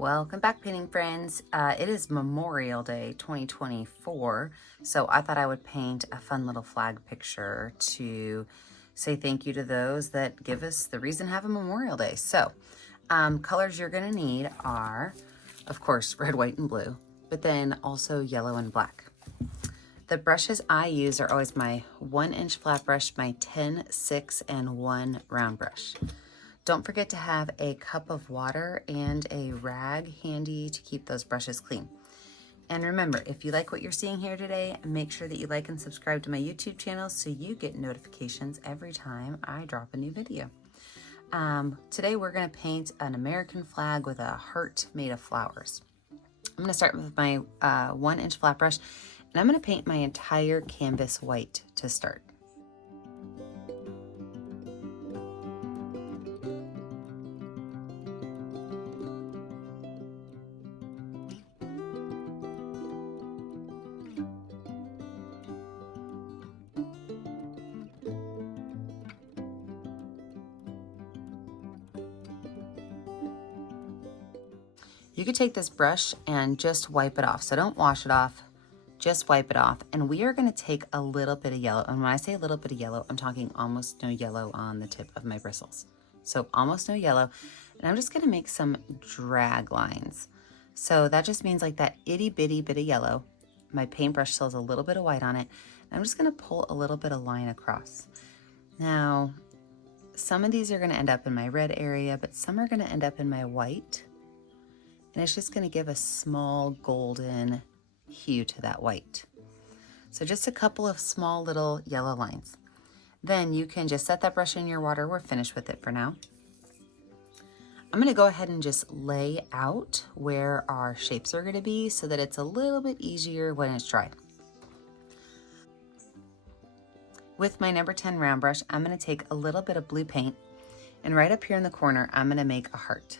Welcome back, painting friends. It is Memorial Day 2024, so I thought I would paint a fun little flag picture to say thank you to those that give us the reason to have a Memorial Day. So colors you're gonna need are, of course, red, white, and blue, but then also yellow and black. The brushes I use are always my 1-inch flat brush, my 10, 6, and 1 round brush. Don't forget to have a cup of water and a rag handy to keep those brushes clean. And remember, if you like what you're seeing here today, make sure that you like and subscribe to my YouTube channel so you get notifications every time I drop a new video. Today we're going to paint an American flag with a heart made of flowers. I'm going to start with my 1-inch flat brush, and I'm going to paint my entire canvas white to start. You could take this brush and just wipe it off. So don't wash it off, just wipe it off. And we are gonna take a little bit of yellow. And when I say a little bit of yellow, I'm talking almost no yellow on the tip of my bristles. So almost no yellow. And I'm just gonna make some drag lines. So that just means like that itty bitty bit of yellow. My paintbrush still has a little bit of white on it. And I'm just gonna pull a little bit of line across. Now, some of these are gonna end up in my red area, but some are gonna end up in my white. And it's just going to give a small golden hue to that white. So just a couple of small little yellow lines. Then you can just set that brush in your water. We're finished with it for now. I'm going to go ahead and just lay out where our shapes are going to be so that it's a little bit easier when it's dry. With my number 10 round brush, I'm going to take a little bit of blue paint, and right up here in the corner, I'm going to make a heart.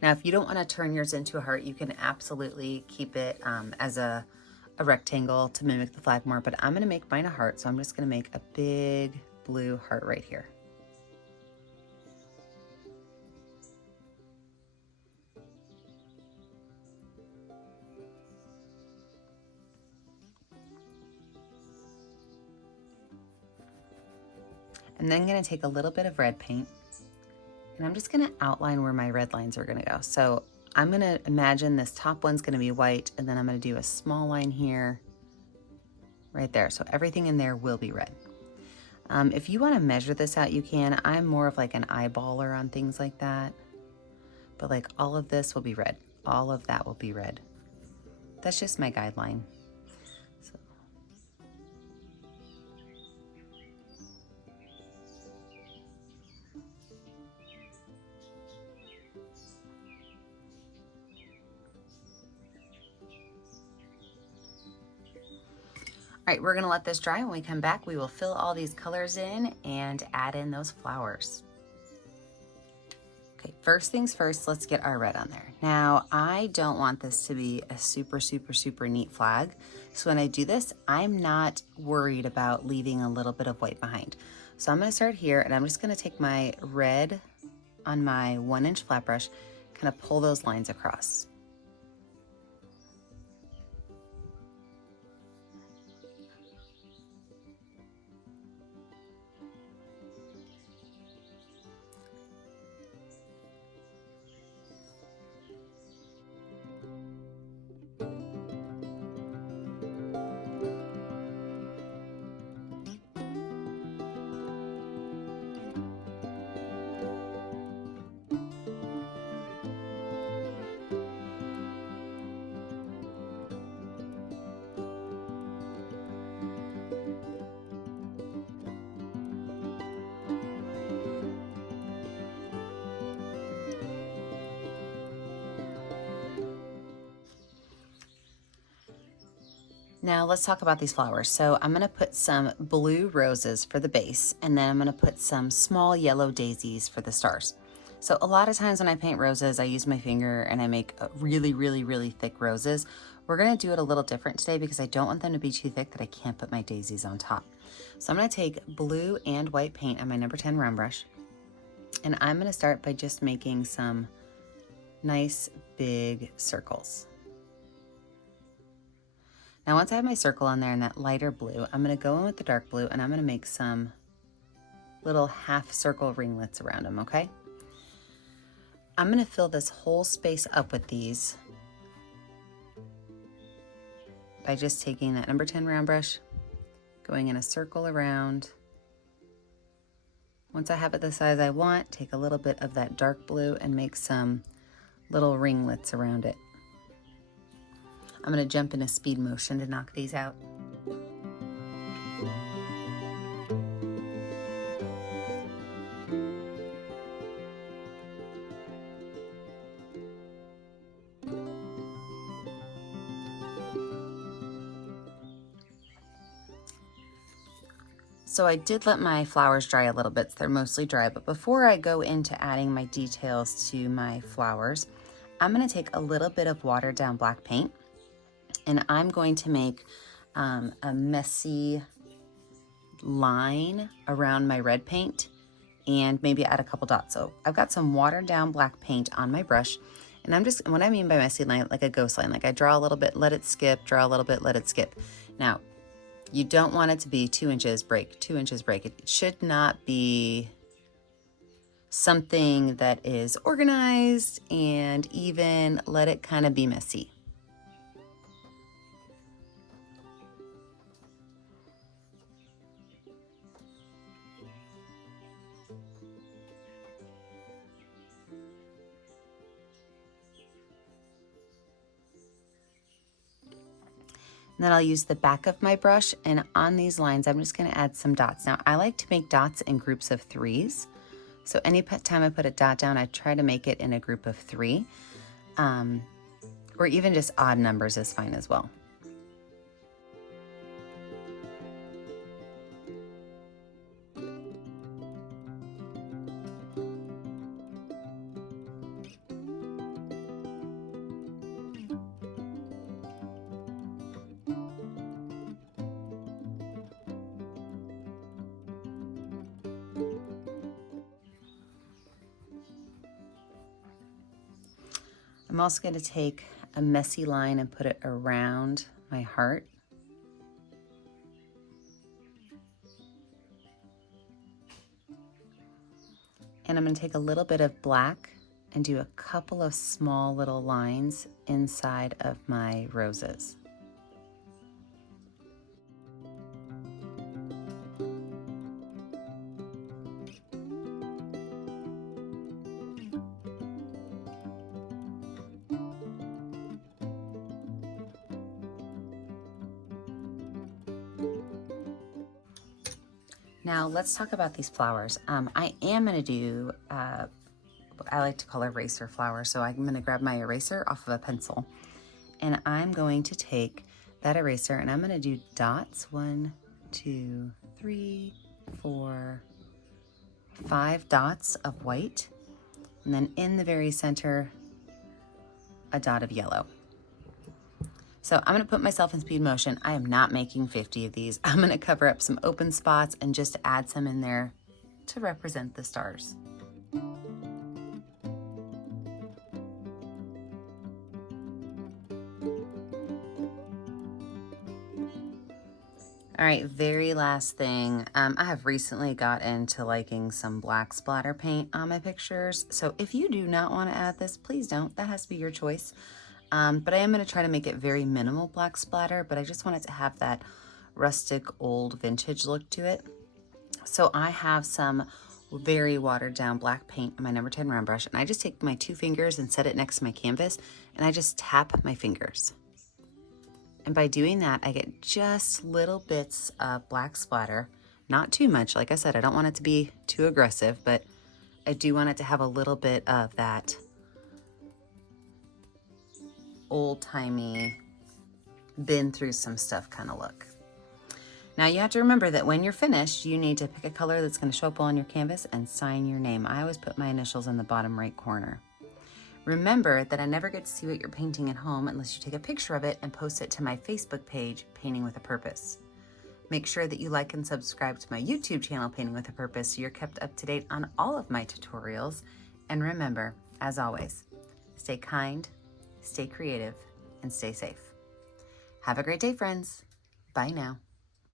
Now, if you don't want to turn yours into a heart, you can absolutely keep it as a rectangle to mimic the flag more, but I'm going to make mine a heart, so I'm just going to make a big blue heart right here. And then I'm going to take a little bit of red paint, and I'm just gonna outline where my red lines are gonna go. So I'm gonna imagine this top one's gonna be white, and then I'm gonna do a small line here, right there. So everything in there will be red. If you wanna measure this out, you can. I'm more of like an eyeballer on things like that. But like all of this will be red. All of that will be red. That's just my guideline. All right, we're gonna let this dry. When we come back, we will fill all these colors in and add in those flowers. Okay, first things first, let's get our red on there. Now, I don't want this to be a super, super, super neat flag. So when I do this, I'm not worried about leaving a little bit of white behind. So I'm gonna start here, and I'm just gonna take my red on my 1-inch flat brush, kind of pull those lines across. Now let's talk about these flowers. So I'm gonna put some blue roses for the base, and then I'm gonna put some small yellow daisies for the stars. So a lot of times when I paint roses, I use my finger and I make really, really, really thick roses. We're gonna do it a little different today because I don't want them to be too thick that I can't put my daisies on top. So I'm gonna take blue and white paint on my number 10 round brush, and I'm gonna start by just making some nice big circles. Now once I have my circle on there in that lighter blue, I'm going to go in with the dark blue and I'm going to make some little half circle ringlets around them, okay? I'm going to fill this whole space up with these by just taking that number 10 round brush, going in a circle around. Once I have it the size I want, take a little bit of that dark blue and make some little ringlets around it. I'm going to jump in a speed motion to knock these out. So I did let my flowers dry a little bit, so they're mostly dry, but before I go into adding my details to my flowers, I'm going to take a little bit of watered down black paint and I'm going to make a messy line around my red paint and maybe add a couple dots. So I've got some watered down black paint on my brush, and I'm just, what I mean by messy line, like a ghost line, like I draw a little bit, let it skip, draw a little bit, let it skip. Now, you don't want it to be 2 inches break, 2 inches break. It should not be something that is organized and even. Let it kind of be messy. And then I'll use the back of my brush, and on these lines, I'm just gonna add some dots. Now, I like to make dots in groups of 3s. So any time I put a dot down, I try to make it in a group of 3. Or even just odd numbers is fine as well. I'm also going to take a messy line and put it around my heart. And I'm going to take a little bit of black and do a couple of small little lines inside of my roses. Now let's talk about these flowers. I am gonna do, what I like to call eraser flowers. So I'm gonna grab my eraser off of a pencil and I'm going to take that eraser and I'm gonna do dots, 1, 2, 3, 4, 5 dots of white. And then in the very center, a dot of yellow. So I'm gonna put myself in speed motion. I am not making 50 of these. I'm gonna cover up some open spots and just add some in there to represent the stars. All right, very last thing. I have recently got into liking some black splatter paint on my pictures. So if you do not wanna add this, please don't. That has to be your choice. But I am going to try to make it very minimal black splatter, but I just want it to have that rustic old vintage look to it. So I have some very watered down black paint on my number 10 round brush, and I just take my 2 fingers and set it next to my canvas, and I just tap my fingers. And by doing that, I get just little bits of black splatter, not too much. Like I said, I don't want it to be too aggressive, but I do want it to have a little bit of that old-timey, been through some stuff kind of look. Now you have to remember that when you're finished, you need to pick a color that's going to show up on your canvas and sign your name. I always put my initials in the bottom right corner. Remember that I never get to see what you're painting at home unless you take a picture of it and post it to my Facebook page, Painting with a Purpose. Make sure that you like and subscribe to my YouTube channel, Painting with a Purpose, so you're kept up to date on all of my tutorials. And remember, as always, stay kind, stay creative, and stay safe. Have a great day, friends. Bye now.